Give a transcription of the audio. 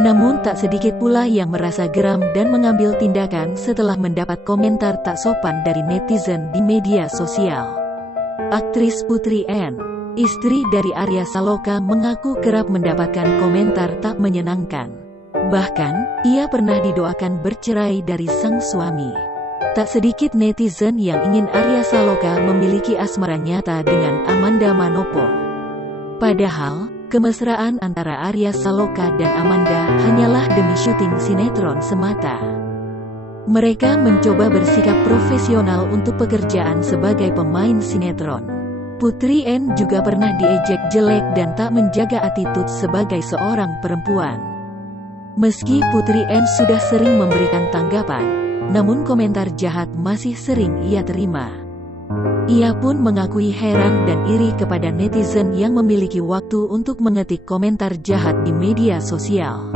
Namun tak sedikit pula yang merasa geram dan mengambil tindakan setelah mendapat komentar tak sopan dari netizen di media sosial. Aktris Putri N, istri dari Arya Saloka, mengaku kerap mendapatkan komentar tak menyenangkan. Bahkan, ia pernah didoakan bercerai dari sang suami. Tak sedikit netizen yang ingin Arya Saloka memiliki asmara nyata dengan Amanda Manopo. Padahal, kemesraan antara Arya Saloka dan Amanda hanyalah demi syuting sinetron semata. Mereka mencoba bersikap profesional untuk pekerjaan sebagai pemain sinetron. Putri N juga pernah diejek jelek dan tak menjaga attitude sebagai seorang perempuan. Meski Putri N sudah sering memberikan tanggapan, namun komentar jahat masih sering ia terima. Ia pun mengakui heran dan iri kepada netizen yang memiliki waktu untuk mengetik komentar jahat di media sosial.